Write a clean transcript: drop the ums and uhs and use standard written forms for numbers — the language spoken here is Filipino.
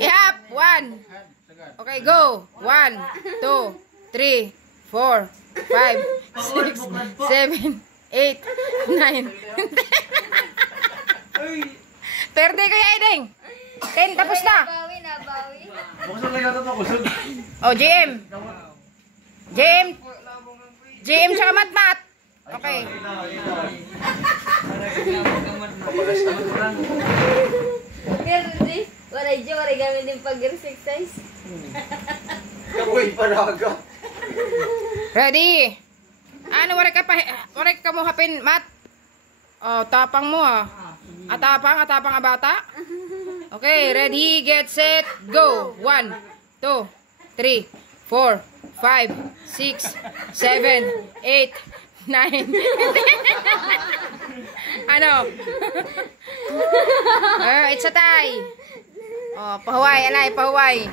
Ihap. 1. Okay, go. 1, 2, 3, 4, 5, 6, 7, 8, 9, 10. Perde ko yung Edeng. 10, tapos na. Nabawi. Oh, JM. JM tsaka Matmat. Okay. Pero di, wala gamit din pag-exercise. Kapoy paraga. Ready? Ano, wala ka mo hapin, Mat? Oh, tapang mo ah. Atapang bata. Okay, ready, get, set, go. 1, 2, 3, 4, 5, 6, 7, 8, 9. Ano? It's a tie. Oh, pahuway, alay, pahuway.